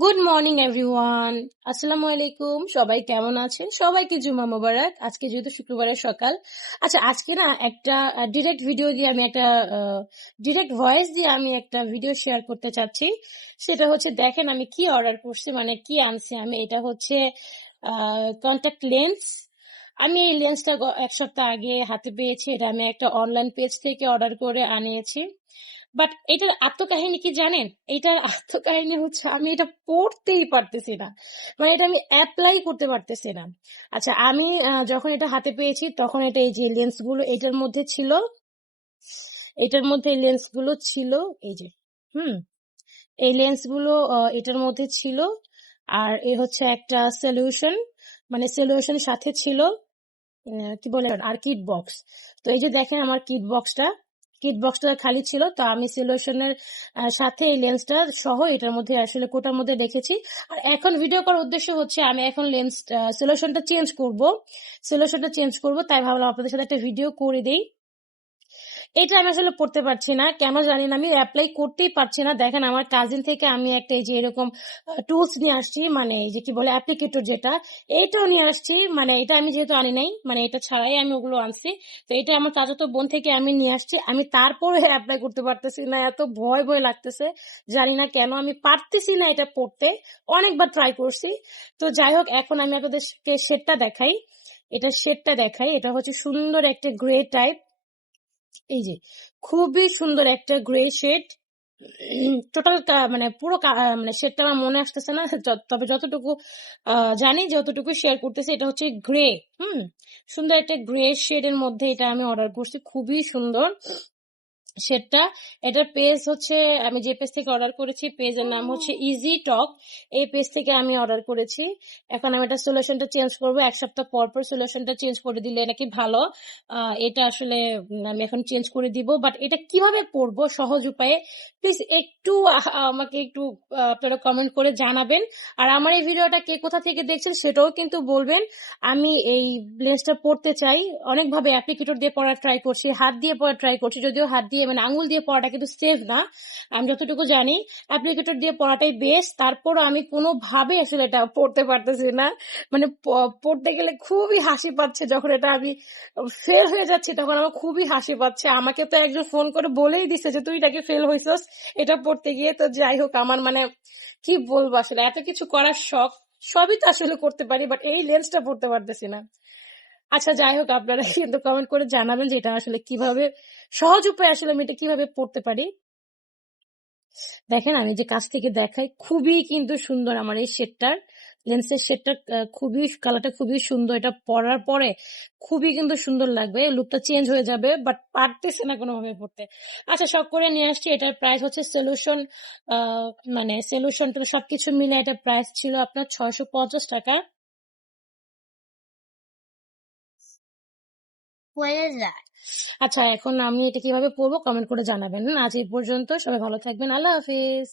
Good morning everyone. আসসালামু আলাইকুম। সবাই কেমন আছেন? সবাইকে জুমা মোবারক। আজকে যেহেতু শুক্রবারের সকাল, আচ্ছা আজকে না একটা ডিরেক্ট ভিডিও দিয়ে আমি একটা ডিরেক্ট ভয়েস দিয়ে আমি একটা ভিডিও শেয়ার করতে চাচ্ছি। সেটা হচ্ছে দেখেন আমি কি অর্ডার করছি, মানে কি আনছি আমি। এটা হচ্ছে কন্টাক্ট লেন্স। আমি এই লেন্সটা এক সপ্তাহ আগে হাতে পেয়েছি। এটা আমি একটা অনলাইন পেজ থেকে অর্ডার করে আনিয়েছি। বাট এটার আত্মকাহিনী কি জানেন? এটার আত্মকাহিনী হচ্ছে আমি এটা পড়তেই পারতেছি না। মানে এটা আমি এপ্লাই করতে পারতেছি না। আচ্ছা আমি যখন এটা হাতে পেয়েছি তখন এটা এই যে লেন্স গুলো এটার মধ্যে ছিল, এটার মধ্যে এই লেন্স গুলো ছিল, এই যে হুম এই লেন্স গুলো এটার মধ্যে ছিল। আর এ হচ্ছে একটা সলিউশন, মানে সলিউশন সাথে ছিল কি বলে আর কিট বক্স। তো এই যে দেখেন আমার কিট বক্সটা খালি ছিল, তো আমি সলিউশনের সাথে এই লেন্সটা সহ এটার মধ্যে আসলে কোটার মধ্যে রেখেছি। আর এখন ভিডিও করার উদ্দেশ্য হচ্ছে আমি এখন লেন্স সলিউশনটা চেঞ্জ করব, তাই ভাবলাম আপনাদের সাথে একটা ভিডিও করে দেই। এটা আমি আসলে পড়তে পারছি না, কেন জানি না, আমি অ্যাপ্লাই করতেই পারছি না। দেখেন আমার কাজিন থেকে আমি একটা এই যে এরকম টুলস নিয়ে আসছি, মানে এই যে কি বলে অ্যাপ্লিকেটর যেটা, এইটাও নিয়ে আসছি। মানে এটা আমি যেহেতু আনি নাই, মানে এটা ছাড়াই আমি ওগুলো আনছি। তো এটা আমার চাচাতো বোন থেকে আমি নিয়ে আসছি, আমি তারপরে অ্যাপ্লাই করতে পারতেছি না, এত ভয় ভয় লাগতেছে। জানি না কেন আমি পারতেছি না এটা পড়তে। অনেকবার ট্রাই করছি। তো যাই হোক, এখন আমি আপনাদেরকে শেডটা দেখাই। এটা হচ্ছে সুন্দর একটা গ্রে টাইপ, এই যে খুবই সুন্দর একটা গ্রে শেড। টোটাল মানে পুরো মানে শেডটা আমার মনে আসতেছে না, তবে যতটুকু জানি, যতটুকু শেয়ার করতেছি, এটা হচ্ছে গ্রে। সুন্দর একটা গ্রে শেডের মধ্যে এটা আমি অর্ডার করছি, খুবই সুন্দর শেডটা। এটার পেজ হচ্ছে, আমি যে পেজ থেকে অর্ডার করেছি পেজের নাম হচ্ছে ইজি টক। এই পেজ থেকে আমি অর্ডার করেছি। এখন আমি এটা সলিউশনটা চেঞ্জ করবো, এক সপ্তাহ পর পর সলিউশনটা চেঞ্জ করে দিলে নাকি ভালো। এটা আসলে আমি এখন চেঞ্জ করে দিব। বাট এটা কিভাবে পড়বো সহজ উপায়ে, প্লিজ একটু আমাকে একটু আপনারা কমেন্ট করে জানাবেন। আর আমার এই ভিডিওটা কে কোথা থেকে দেখছেন সেটাও কিন্তু বলবেন। আমি এই লেন্সটা পড়তে চাই, অনেকভাবে অ্যাপ্লিকেটর দিয়ে পড়ার ট্রাই করছি, হাত দিয়ে পড়ার ট্রাই করছি, যদিও হাত দিয়ে মানে আঙুল দিয়ে পড়াটা কিন্তু সেফ না। আমি যতটুকু জানি অ্যাপ্লিকেটর দিয়ে পড়াটাই বেস্ট, তারপরও আমি কোনোভাবে আসলে এটা পড়তে পারতেছি না। মানে পড়তে গেলে খুবই হাসি পাচ্ছে, যখন এটা আমি ফেল হয়ে যাচ্ছি তখন আমার খুবই হাসি পাচ্ছে। আমাকে তো একজন ফোন করে বলেই দিছে যে তুই নাকি ফেল হয়েছস এটা পড়তে গিয়ে। তো যাই হোক, আমার মানে কি বলবো, আসলে এত কিছু করার শখ, সবই তো আসলে করতে পারি, বাট এই লেন্সটা পড়তে পারতেছি না। আচ্ছা যাই হোক, আপনারা কিন্তু কমেন্ট করে জানাবেন যে এটা আসলে কিভাবে সহজ উপায় আসলে আমি এটা কিভাবে পড়তে পারি। দেখেন আমি যে কাছ থেকে দেখাই, খুবই কিন্তু সুন্দর আমার এই শেডটার, লেন্সের শেডটা খুবই, কালারটা খুবই সুন্দর। এটা পরার পরে খুবই কিন্তু সুন্দর লাগবে, লুকটা চেঞ্জ হয়ে যাবে, বাট পারতেছে না কোনোভাবে পড়তে। আচ্ছা সব করে নিয়ে আসছি। এটার প্রাইস হচ্ছে সলিউশন, মানে সলিউশনটা সবকিছু মিলে এটা প্রাইস ছিল আপনার 650 টাকা। হয়ে যায়। আচ্ছা এখন আমি এটা কিভাবে পড়বো কমেন্ট করে জানাবেন। আজ এই পর্যন্ত, সবাই ভালো থাকবেন, আল্লাহ হাফিজ।